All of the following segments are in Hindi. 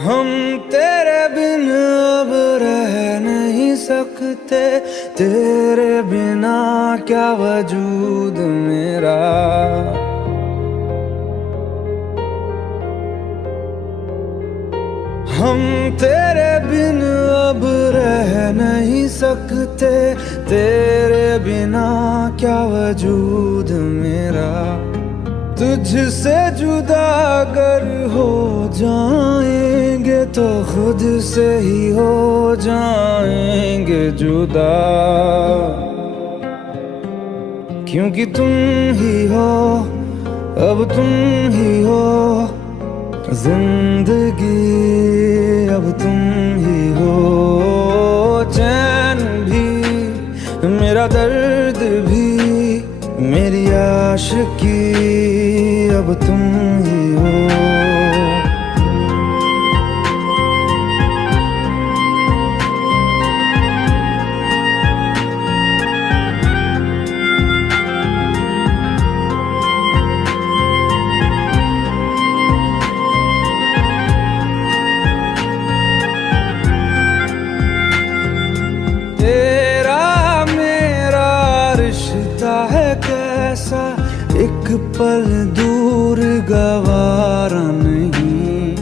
हम तेरे बिन अब रह नहीं सकते, तेरे बिना क्या वजूद मेरा। हम तेरे बिन अब रह नहीं सकते, तेरे बिना क्या वजूद मेरा। तुझसे जुदा अगर हो जाएंगे तो खुद से ही हो जाएंगे जुदा। क्योंकि तुम ही हो, अब तुम ही हो जिंदगी, अब तुम ही हो। चैन भी, मेरा दर्द भी, मेरी आशिकी, अब तुम ही हो। तेरा मेरा रिश्ता है कैसा, एक पल दूर गवारा नहीं।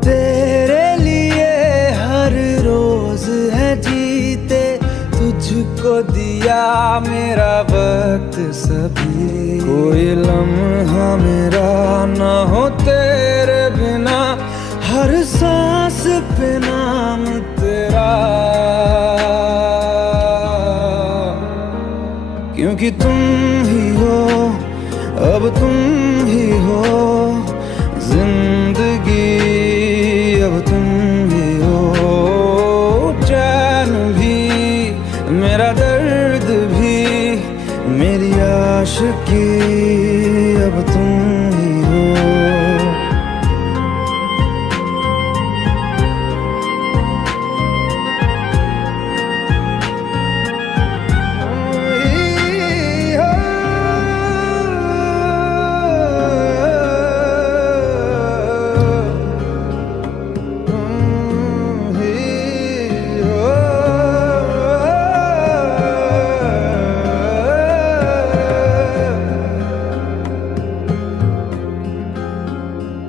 तेरे लिए हर रोज है जीते, तुझको दिया मेरा वक्त सभी। कोई लम्हा मेरा ना हो तेरे बिना, हर सांस पे नाम तेरा। क्योंकि तुम ही हो, अब तुम ही हो जिंदगी, अब तुम ही हो। चैन भी, मेरा दर्द भी, मेरी आशिकी, अब तुम ही हो।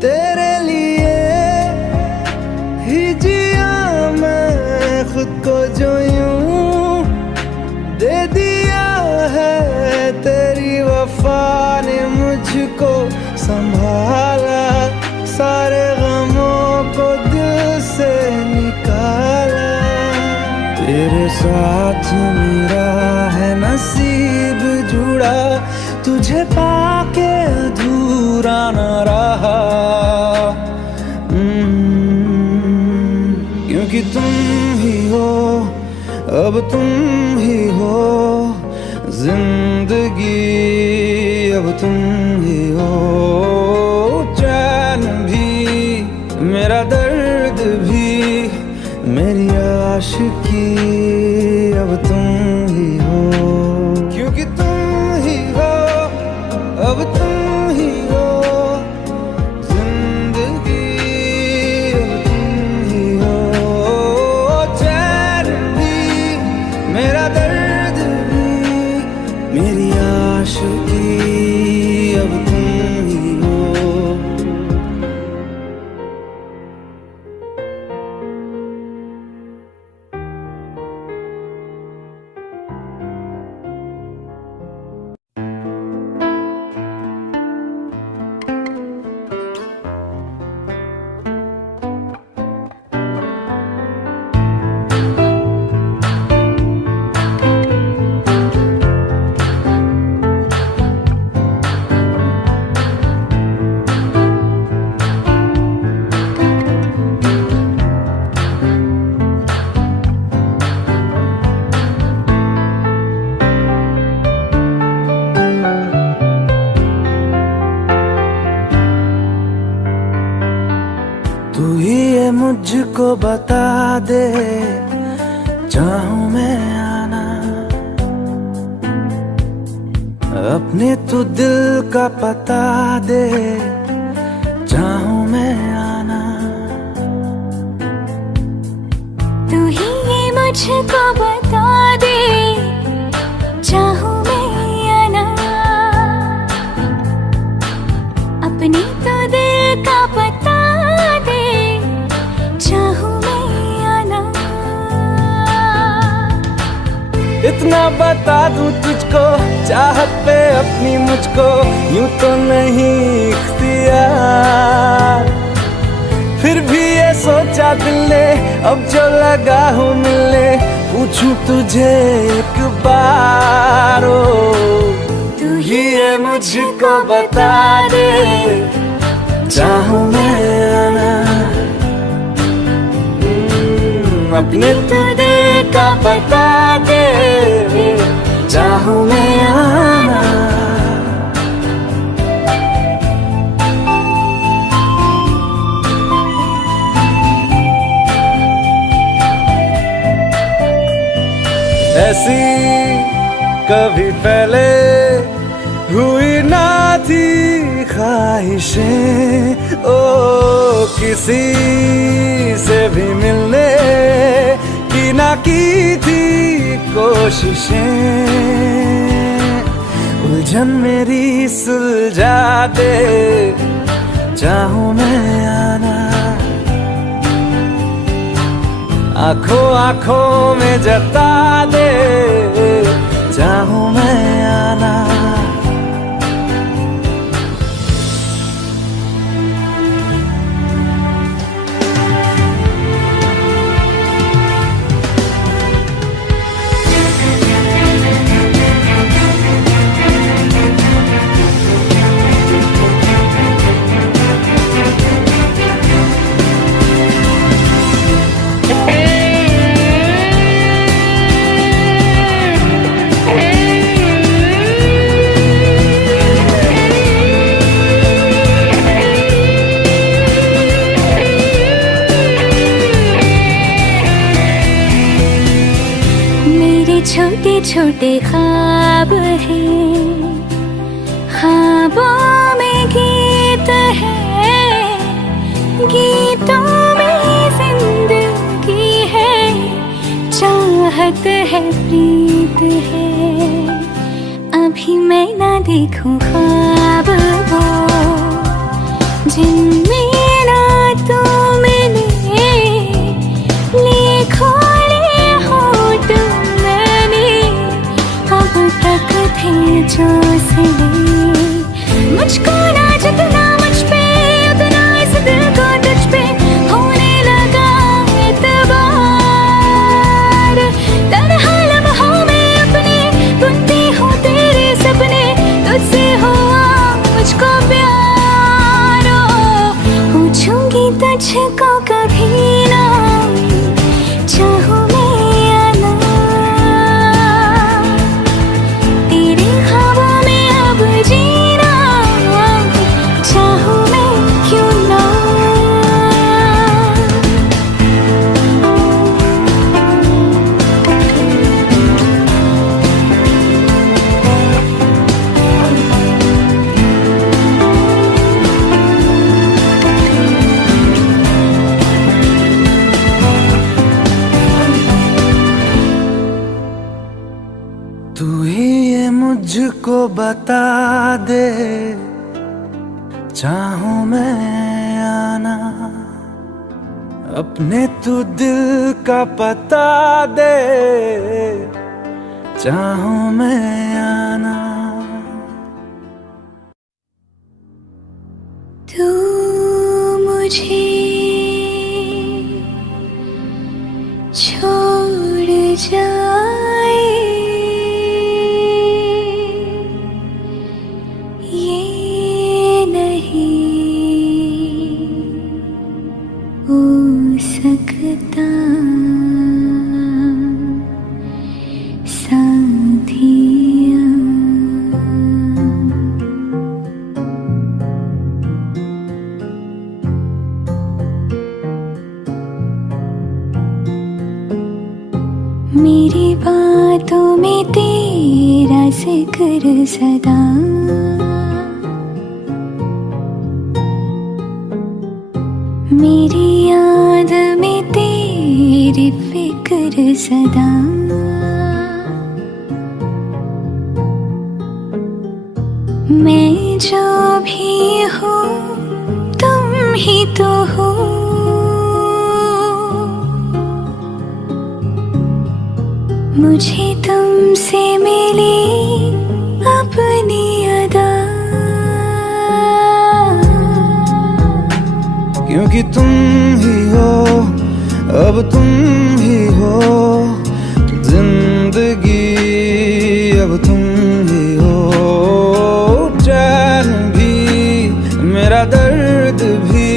तेरे लिए ही जिया मैं खुद को, जो यूं दे दिया है तेरी वफा ने मुझको संभाला। सारे गमों को दिल से निकाला, तेरे साथ मेरा है नसीब जुड़ा, तुझे पाके अधूरा न रहा। क्योंकि तुम ही हो, अब तुम ही हो जिंदगी, अब तुम ही हो। चैन भी, मेरा दर्द भी, मेरी आशिकी, अब तुम ही हो। क्योंकि तुम ही हो, अब तुम ही हो जिंदगी, अब तुम ही हो। चैन भी, मेरा दर्द भी, मेरी आशिकी, अब तुम ही हो। तू ही ये मुझको बता दे, चाहूं मैं आना अपने, तू दिल का पता दे, चाहूं मैं आना। तुझको बता दे, चाहूं मैं या ना, अपने तो दिल का पता दे, चाहूं मैं या ना। इतना बता दूं तुझको, चाहत पे अपनी मुझको यूं तो नहीं इख्तियार, फिर भी ये सोचा दिल ने अब जो लगा हूँ मिलने, पूछूं तुझे एक बार, ओ तू ही ये मुझको बता दे, चाहूं मैं या ना, अपने तो दिल का बता दे, चाहूं मैं या ना। ऐसी कभी पहले हुई ना थी ख्वाहिशें, ओ किसी से भी मिलने की ना की थी कोशिशें, उलझन मेरी सुलझा दे, चाहूं मैं या ना, आंखों आंखों में जता दे, चाहूं मैं या ना। छोटे छोटे ख्वाब हैं, ख्वाबों में गीत है, गीतों में जिंदगी है, चाहत है, प्रीत है। अभी मैं ना देखूं ख्वाब वो जिनमें ना तू मिले, लिखो थे जो सिले, मुझको ना जितना मुझ पे उतना इस दिल को तुझ पे होने लगा एतबार, तन्हा लम्हों में अपने बुनती हूँ तेरे सपने, तुझसे हुआ मुझको प्यार, पूछूंगी तुझको कभी ना, चाहूं तू ही ये मुझको बता दे, चाहूं मैं या ना, अपने तू दिल का पता दे, चाहूं मैं या ना। तू मुझे छोड़ जाए, सकता साथिया, मेरी बातों में तेरा जिक्र सदा, मेरी याद में तेरी मेरी फिक्र सदा। मैं जो भी हूँ तुम ही तो हो। मुझे तुमसे मिली अपनी अदा। क्योंकि तुम ही हो, अब तुम ही हो जिंदगी, अब तुम ही हो चैन भी, मेरा दर्द भी,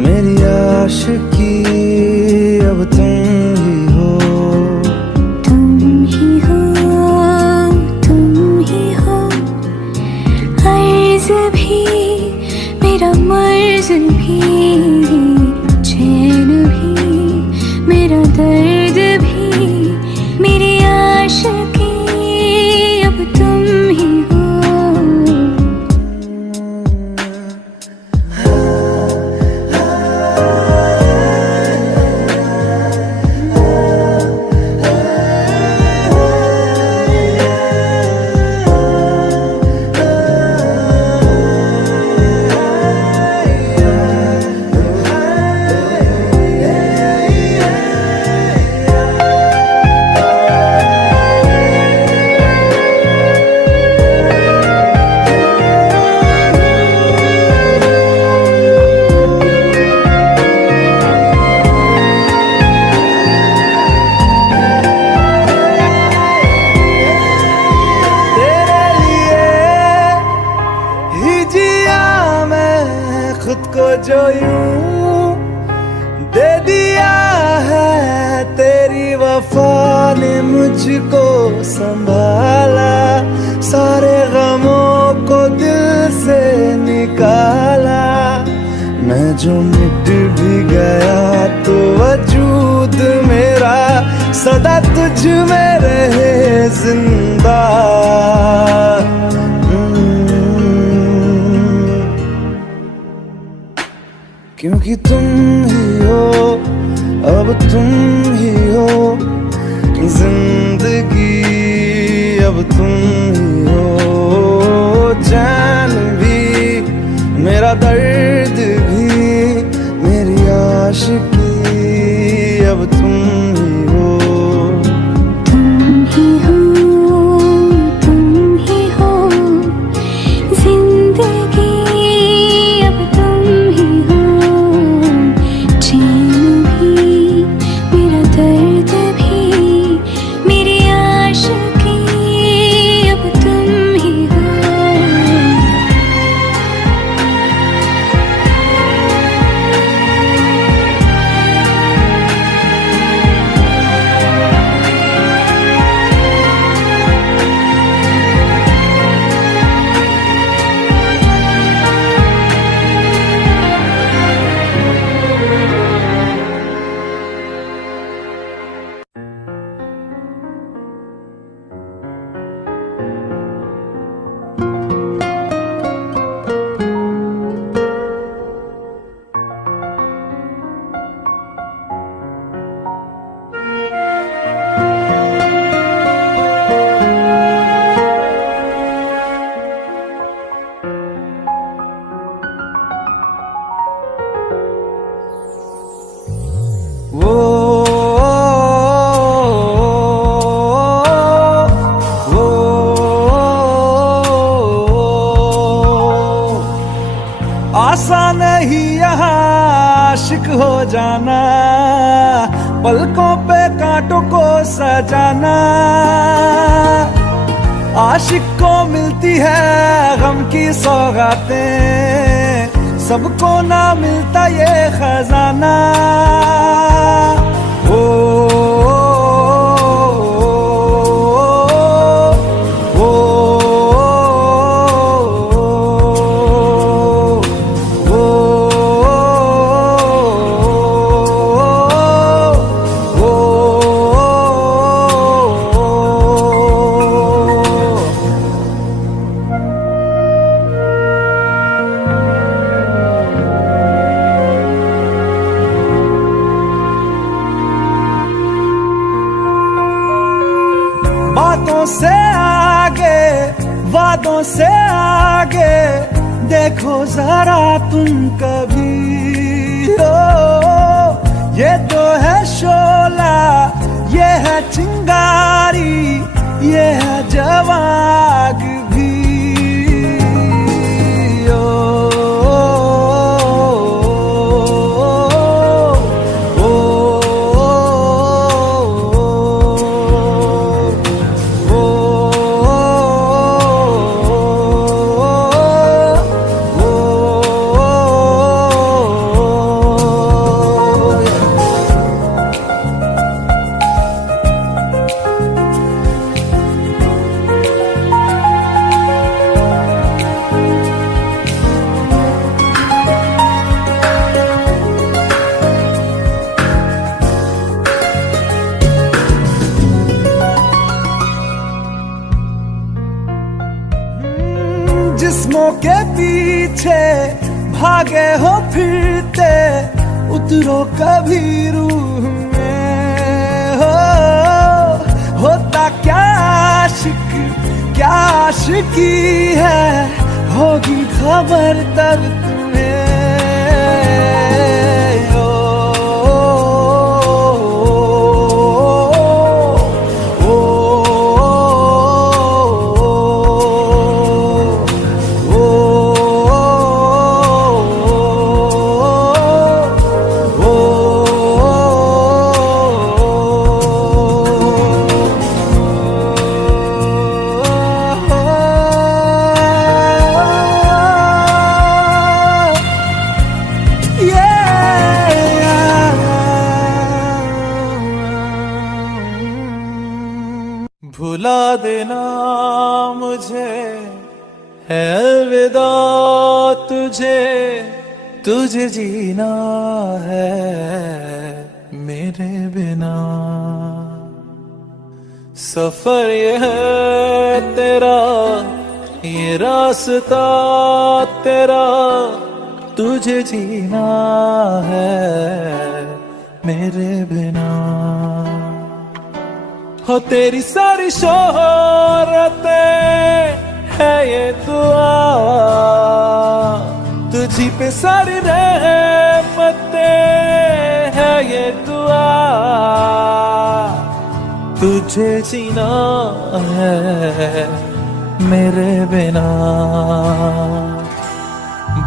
मेरी आशिकी, अब तुम ही हो। तुम ही हो, तुम ही हो, अर्ज भी मेरा मर्ज भी, चैन भी मेरा दर्द भी, मेरी आशिकी, अब तुम ही हो। खुद को जो यूं दे दिया है, तेरी वफा ने मुझको संभाला, सारे गमों को दिल से निकाला। मैं जो मिट भी गया तो वजूद मेरा सदा तुझ में रहे जिंदा। क्योंकि तुम ही हो, अब तुम ही हो जिंदगी, अब तुम ही हो चैन भी, मेरा दर्द भी, मेरी आशिकी, अब तुम ही हो। तुम ही हो, तुम ही हो जिंदगी, अब तुम ही हो, चैन भी मेरा दर्द भी, मेरी आशिकी, अब तुम ही हो। आसान नहीं यहाँ आशिक हो जाना, पलकों पे कांटों को सजाना। आशिक को मिलती है गम की सौगातें, सबको ना मिलता ये खजाना। बातों से आगे, वादों से आगे देखो जरा तुम कभी। ओ ये तो है शोला, ये है चिंगारी, ये है जवाग भी। जिस्मों के पीछे भागे हो फिरते, उतरो कभी रूह में। होता क्या आशिक, क्या आशिकी है, होगी खबर तब तुम्हें। भुला देना मुझे है अलविदा तुझे, तुझे जीना है मेरे बिना। सफर ये है तेरा, ये रास्ता तेरा, तुझे जीना है मेरे बिना। हो तेरी सारी शोहरतें है ये दुआ, तुझी पे सारी रहमतें है ये दुआ, तुझे जीना है मेरे बिना।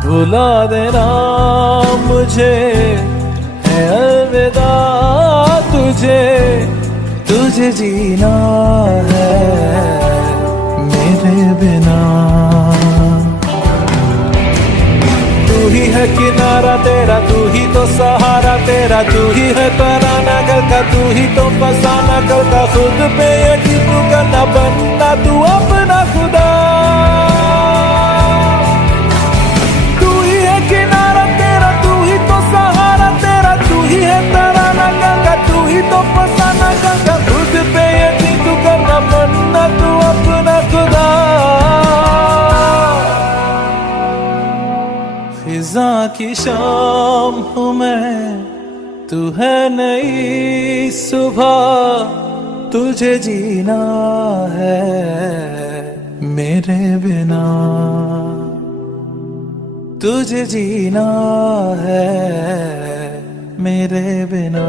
भुला देना मुझे है अलविदा तुझे, तुझे जीना है मेरे बिना। तू ही है किनारा तेरा, तू ही तो सहारा तेरा, तू ही है तराना गल का, तू ही तो फसाना गल का। खुद पे यकीन तू करना, बनना तू अपना खुदा। तू ही है किनारा तेरा, तू ही तो सहारा तेरा, तू ही है तराना गल का, तू ही तो फसाना गल का। खुद पे यकीन तू करना, बनना तू अपना खुदा। फिजा की शाम हूँ मैं, तू है नई सुबह, तुझे जीना है मेरे बिना, तुझे जीना है मेरे बिना।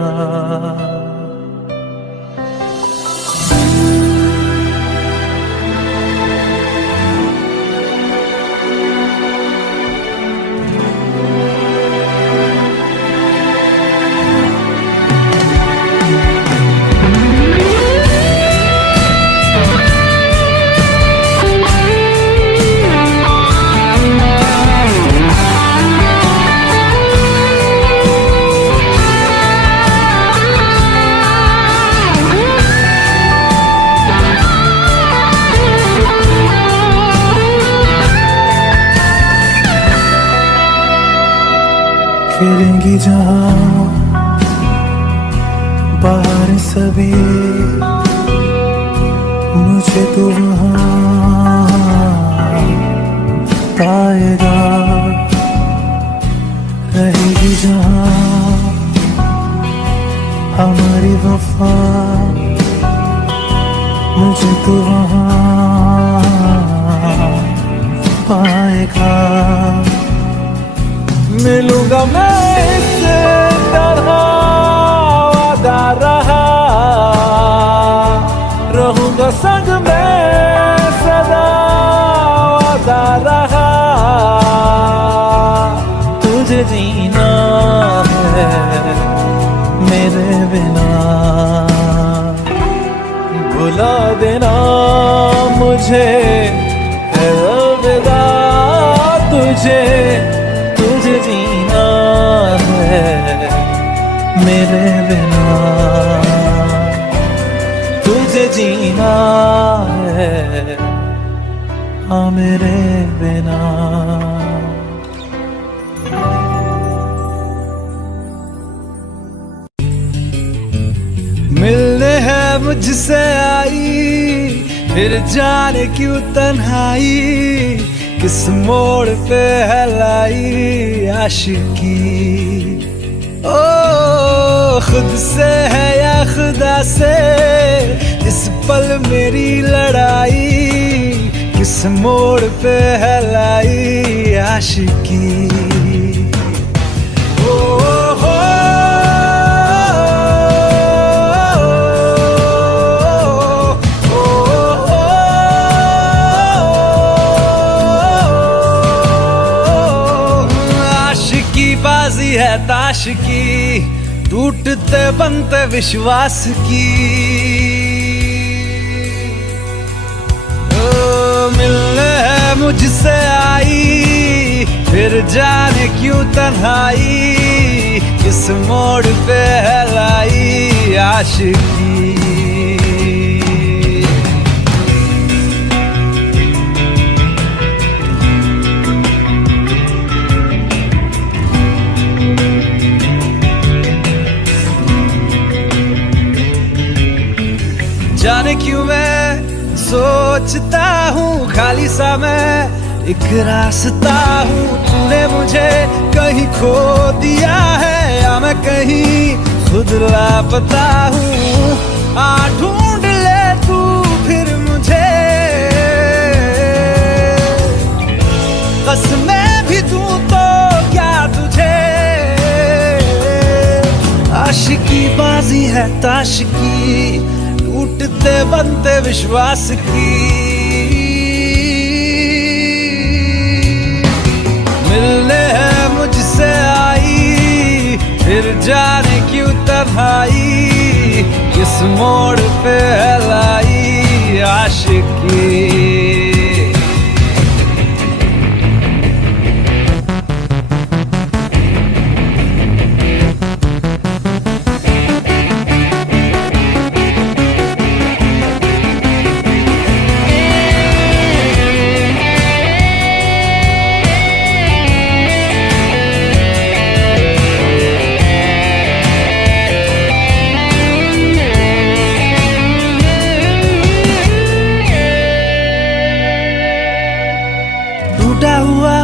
फिरेंगी जहाँ बाहर सभी, मुझे तो वहाँ पाएगा। रहेगी जहाँ हमारी वफा, मुझे तो वहाँ पाएगा। मिलूंगा मैं इससे तरह वादा रहा, रहूंगा संग में सदा वादा रहा। तुझे जीना है मेरे बिना, भुला देना मुझे है अलविदा। तुझे जीना है मेरे बिना, तुझे जीना है हाँ मेरे बिना। मिलने है मुझसे आई, फिर जाने क्यों तन्हाई, किस मोड़ पे है लाई आशिकी। ओ खुद से है या खुदा से, इस पल मेरी लड़ाई, किस मोड़ पे है लाई आशिकी। बाजी है ताश की, टूटते बनते विश्वास की। ओ मिलने है मुझसे आई, फिर जाने क्यों तन्हाई, किस मोड़ पे है लाई आशिकी। जाने क्यों मैं सोचता हूँ खाली सा मैं एक रास्ता हूँ। तूने मुझे कहीं खो दिया है या मैं कहीं खुद लापता हूँ। आ ढूंढ ले तू फिर मुझे, कसमें भी दूँ तो क्या तुझे। आशिकी बाजी है ताश की, टूटते बनते विश्वास की। मिलने है मुझसे आई, फिर जाने क्यों तन्हाई, किस मोड़ पे है लाई आशिकी। टूटा हुआ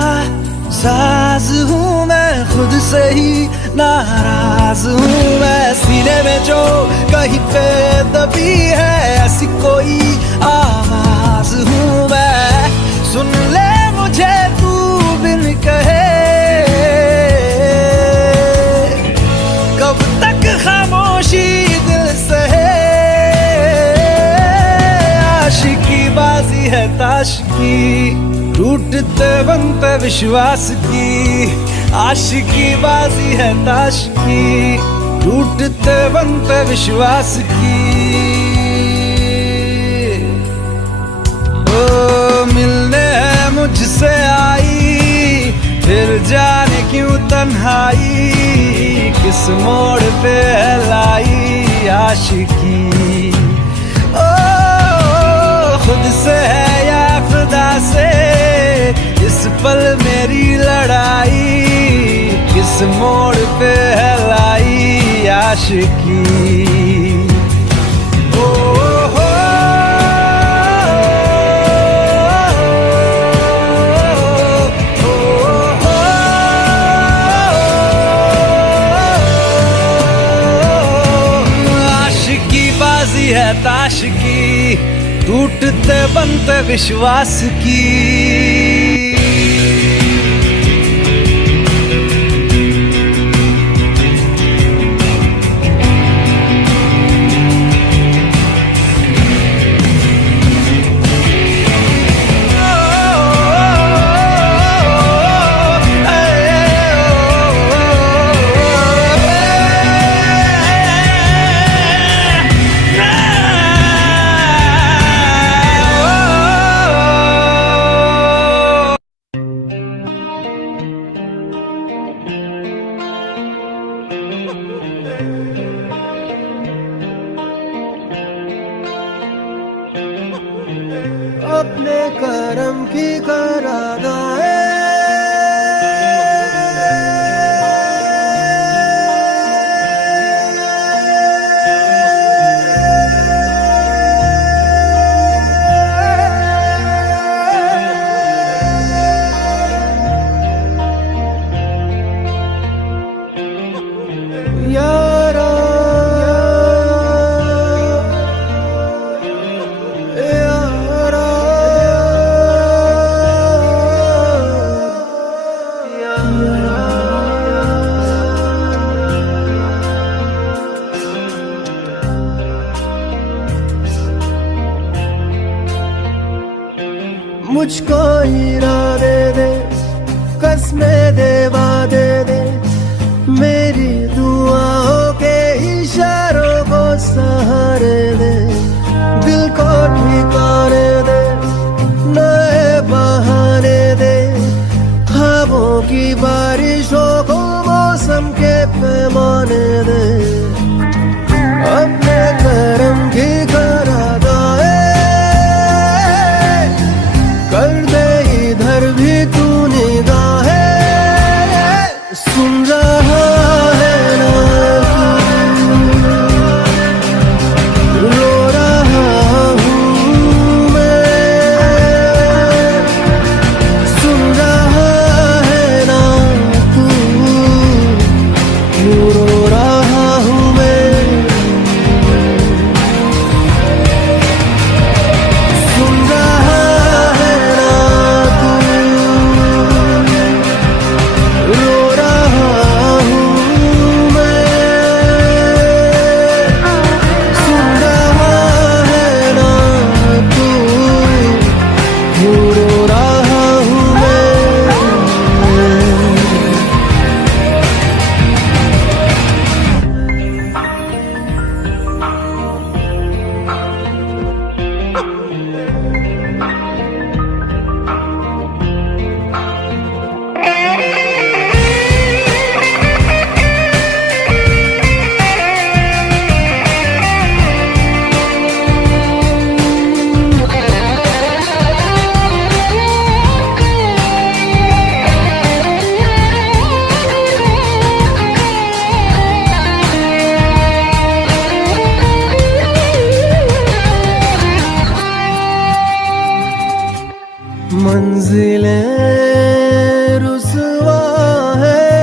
साज हूँ मैं, खुद से ही नाराज हूँ मैं। सीने में जो कहीं पे दबी है ऐसी कोई आवाज हूँ मैं। सुन ले मुझे तू बिन कहे, कब तक खामोशी दिल सहे। आशिकी बाजी है ताश की, टूटते बनते विश्वास की। आशिकी बाजी है ताश की, टूटते बनते विश्वास की। ओ मिलने है मुझसे आई, फिर जाने क्यों तन्हाई, किस मोड़ पे है लाई आशिकी। ओ खुद से है या खुदा से, इस पल मेरी लड़ाई, किस मोड़ पे है लाई आशिकी। आशिकी बाजी है ताश की, टूटते बनते विश्वास की। अपने करम की करादाए यारा मुझको इरादे दे, कसमें दे, वादे दे, मेरी दुआओं के इशारों को सहारे दे, दिल को ठिकाने दे, नए बहाने दे, ख्वाबों की बारिशों को मौसम के पैमाने दे, अपने करम की करादाए कर दे इधर भी तू निगाहें। सुन रहा है ना तू, रो रहा हूँ मैं। सुन रहा है ना तू, रो रहा हूँ मैं। सुन रहा है ना तू, रो रहा हूँ मैं। सुन रहा है ना तू, रो रहा हूँ मैं। मंजिलें रुसवा है,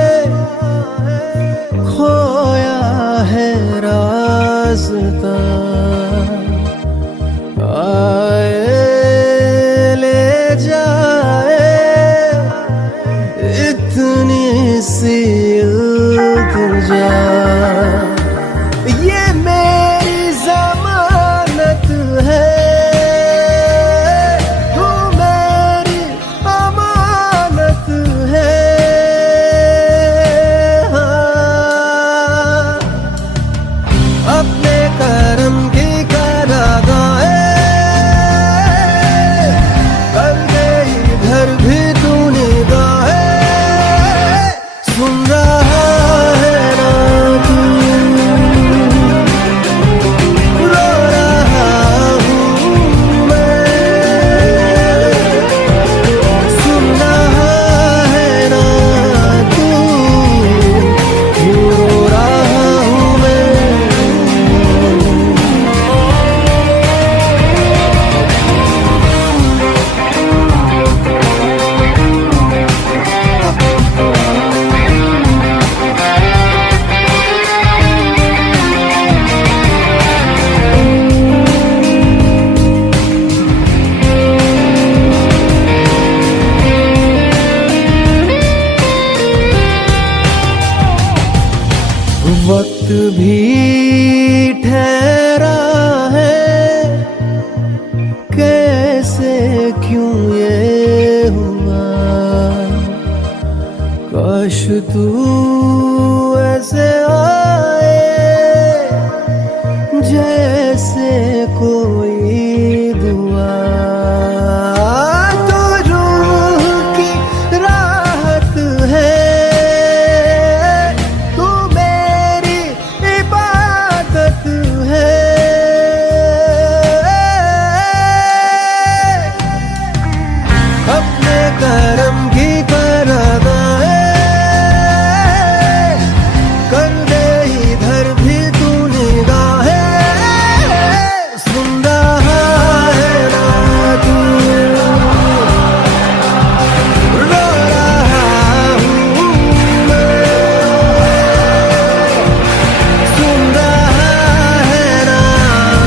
खोया है रास्ता, आए ले जाए इतनी सी इल्तिजा। ये मेरी जमानत है, अपने करम की करादाए कर दे इधर भी तू निगाहें। सुन से क्यों ये हुआ, काश तू ऐसे आए जैसे कोई दुआ। तो रूह की राहत है, तू मेरी इबादत है। अपने करम की कर अदाएं कर दे इधर भी तू निगाहें। सुन रहा है ना तू, रो रहा हूँ मैं। सुन रहा है ना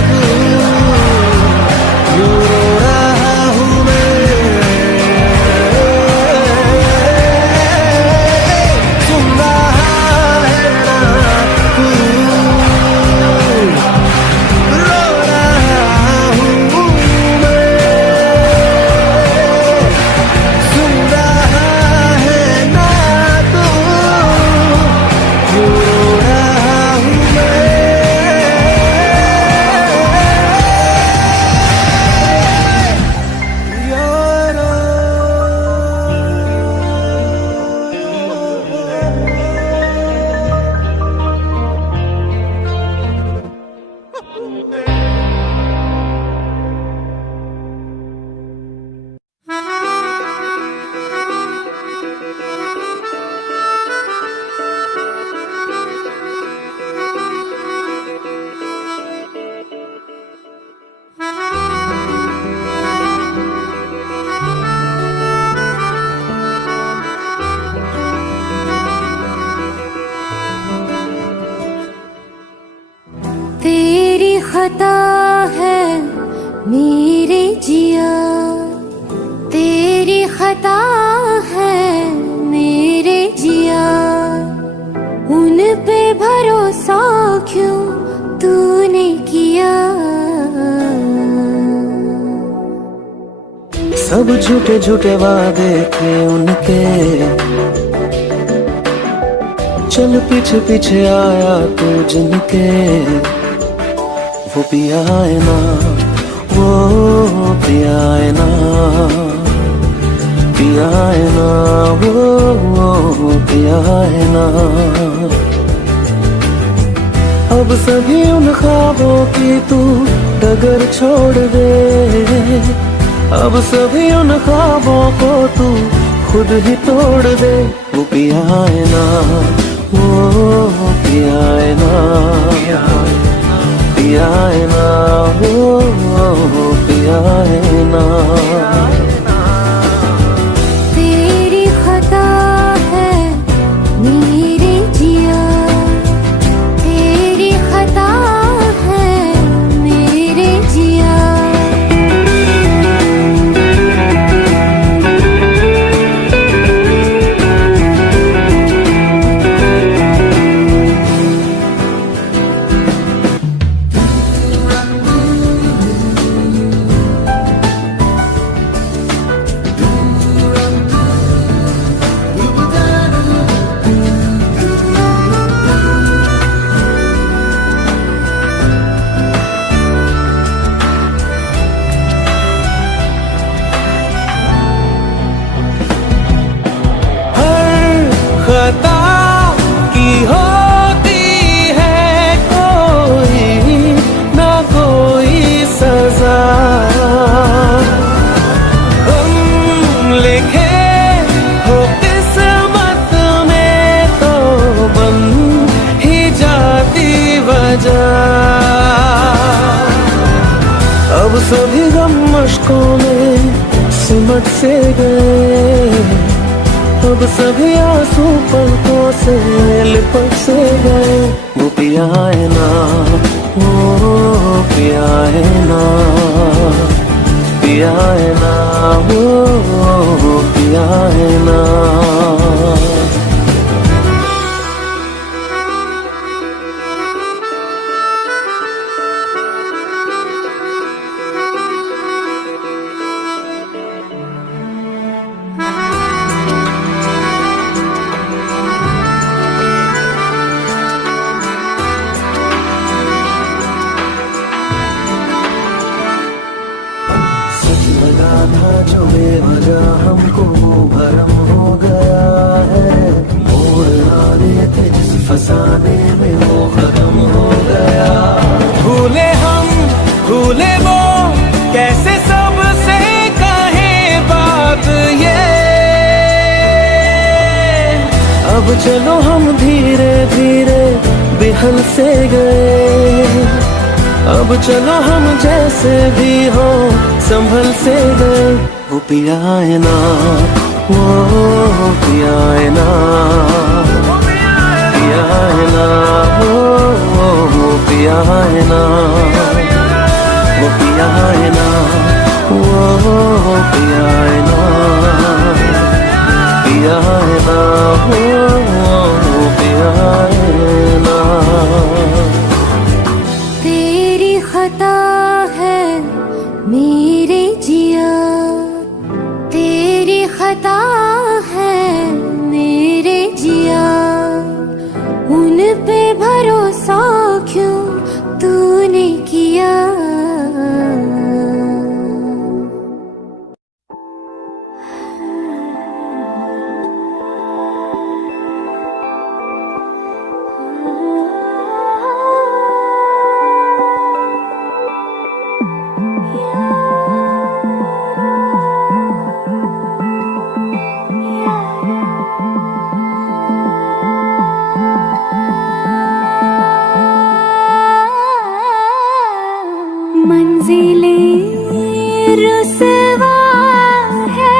तू, रो रहा हूँ मैं। सुन रहा है ना तू, रो रहा हूँ मैं। सुन रहा है ना तू, रो रहा हूँ मैं। यारा तेरी खता है मेरे जिया, तेरी खता है मेरे जिया। उन पे भरोसा क्यों तूने किया। सब झूठे झूठे वादे थे उनके, चल पीछे पीछे आया तू जिनके। वो पिया है ना, वो पिया है ना, पिया है ना, वो पिया है ना। अब सभी उन ख्वाबों की तू डगर छोड़ दे, अब सभी उन ख्वाबों को तू खुद ही तोड़ दे। वो पिया है ना, वो पिया है ना, पिया है ना, वो पिया है ना। तेरी खता है मेरे जिया, तेरी खता है मेरे जिया। खता की होती है कोई ना कोई सजा। हम लिखे हो किस्मत में तो बन ही जाती वजह। अब सभी गम मुश्कों में सिमट से गए, अब सभी आंसू पलकों से लिपट से गए। वो पिया है ना, वो पिया है ना, पिया है ना, वो पिया है ना। जो बेवजह हमको वो भरम हो गया है, मोड़ आने थे जिस फसाने में वो खत्म हो गया। भूले हम भूले वो, कैसे सबसे कहे बात ये। अब चलो हम धीरे धीरे बेहल से गए, अब चलो हम जैसे भी हो संभल से गए। वो पिया है ना, वो पिया है ना, पिया है ना, वो पिया है ना, वो पिया है ना, वो पिया है ना, पिया है ना, वो पिया है ना। तेरी खता है मेरे जिया, तेरी खता है मेरे जिया, उन पे भरोसा क्यों तूने किया। मंजिलें रुसवा है,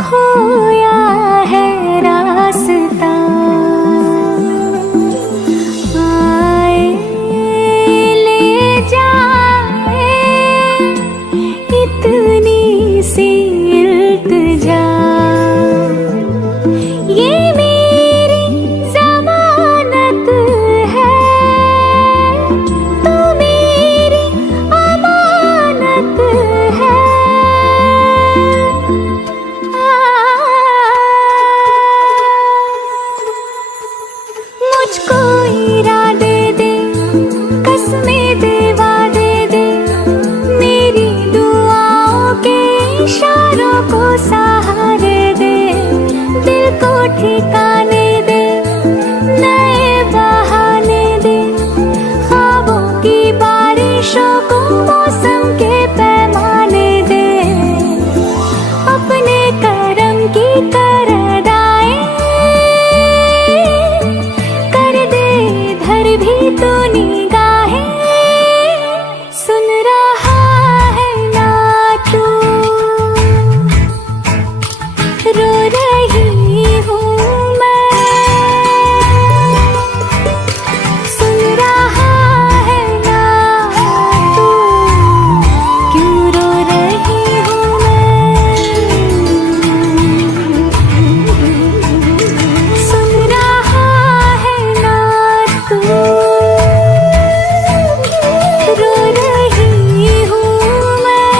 खोया है रास्ता, आए ले जाए इतनी सी इल्तिजा। ये मेरी जमानत है, तू मेरी अमानत है। मुझको इरादे दे, कसमें दे, वादे दे, मेरी दुआओं के इशारों को सहारे दे, दिल को ठिकाने दे, नए बहाने दे, ख्वाबों की बारिशों को मौसम के पैमाने दे, अपने करम की करदाए कर दे धर भी तो निगाहें। सुन रहा है ना तू, रो रही हूँ मैं। सुन रहा है ना तू, क्यों रो रही हूँ मैं। सुन रहा है ना तू, रो रही हूँ मैं।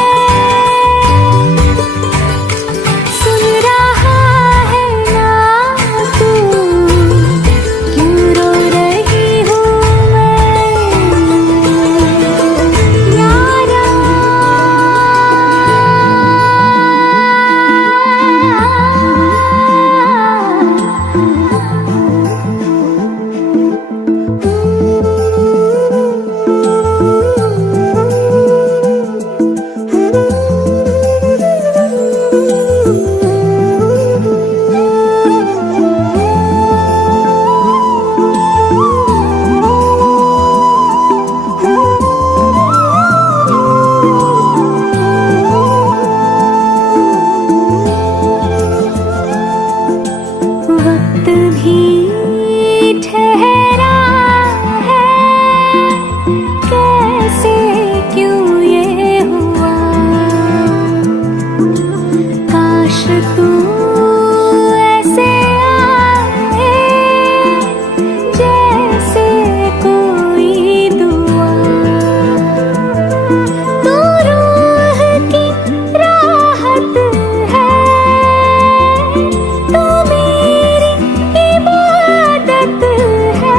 सुन रहा है ना तू, क्यों रो रही हूँ मैं। यारा वक्त भी ठहरा है, कैसे क्यों ये हुआ। काश तू ऐसे आए जैसे कोई दुआ। तू रूह की राहत है, तू मेरी इबादत है।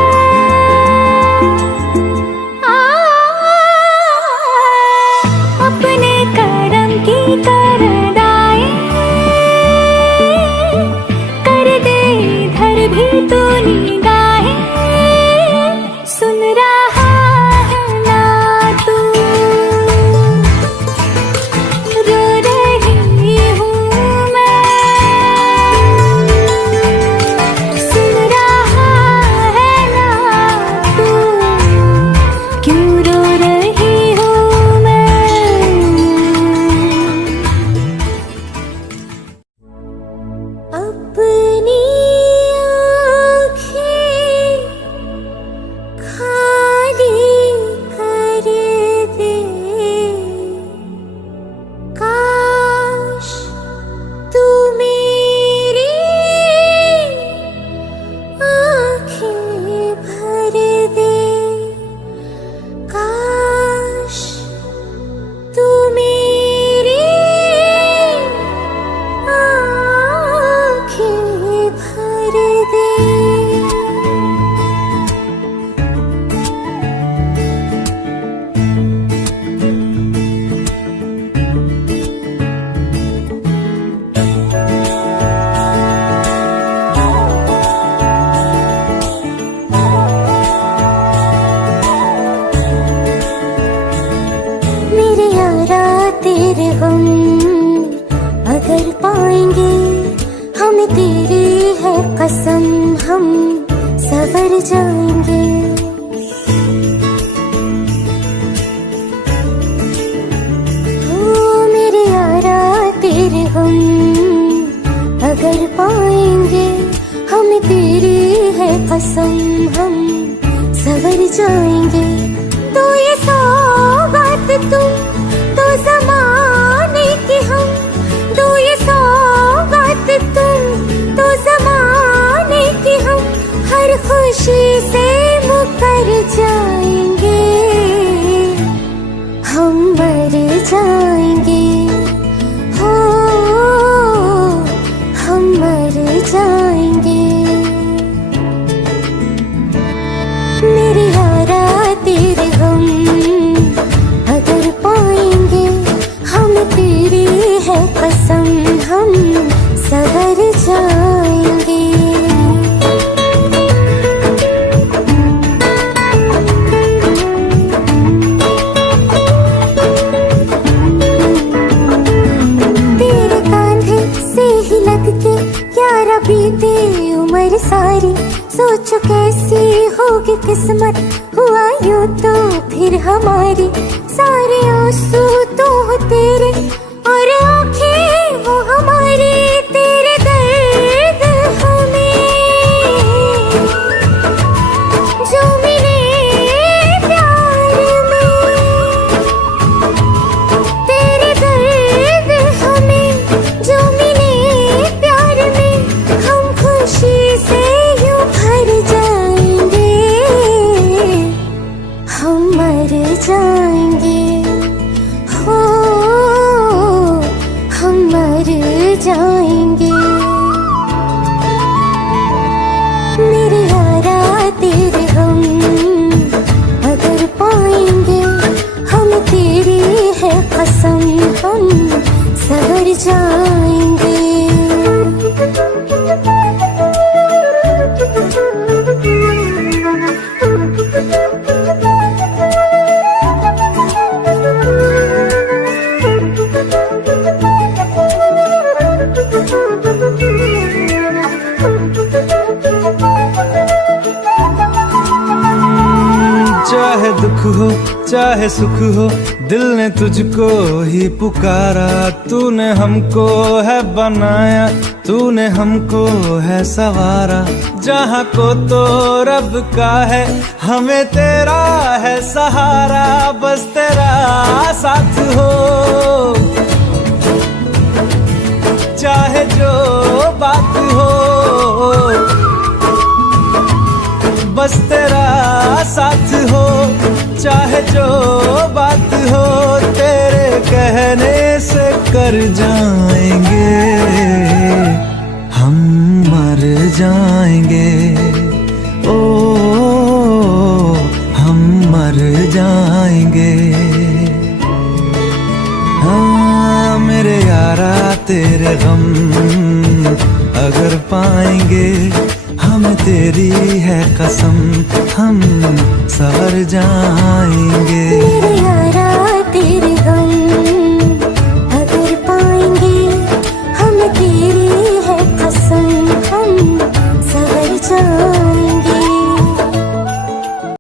अपने करम की तेरे हम अगर पाएंगे, हमें तेरी है कसम, हम सवर जाएंगे। ओ मेरे यारा तेरे हम अगर पाएंगे, हमें तेरी है कसम, हम सवर जाएंगे। तो ये सौगात तुम तो ज़माने की हम, तो ये सौगात तुम तो ज़माने की हम, हर खुशी से मुकर जाएंगे, हम मर जाएंगे, हो हम मर जाएंगे। मेरे यारा तेरे हम अगर पाएंगे, हम तेरी है कसम, हम सवर जाएंगे। तेरे कांधे से ही लग के यारा बीते उम्र सारी, सोचो कैसी होगी किस्मत, हुआ यूं तो फिर हमारी। सारे आंसू तो हो तेरे और आंखें वो हमारी, तेरे दर्द हमें जो मिले प्यार में, तेरे दर्द हमें जो मिले प्यार में, हम खुशी से यूं भर जाएंगे, हम मर जाएंगे, हो हम मर जाएंगे। मेरे यारा तेरे हम अगर पाएंगे, हम तेरी है कसम, हम सवर जाएंगे। चाहे दुख हो चाहे सुख हो, दिल ने तुझको ही पुकारा। तूने हमको है बनाया, तूने हमको है सवारा। जहाँ को तो रब का है, हमें तेरा है सहारा। बस तेरा साथ हो, चाहे जो बात हो, बस तेरा साथ हो, चाहे जो बात हो। तेरे कहने से कर जाएंगे, हम मर जाएंगे, ओ हम मर जाएंगे। हाँ मेरे यारा तेरे गम अगर पाएंगे, हम तेरी है कसम, हम सवर जाएंगे। मेरे यारा तेरे गम अगर पाएंगे, हम तेरी है कसम, हम सवर जाएंगे।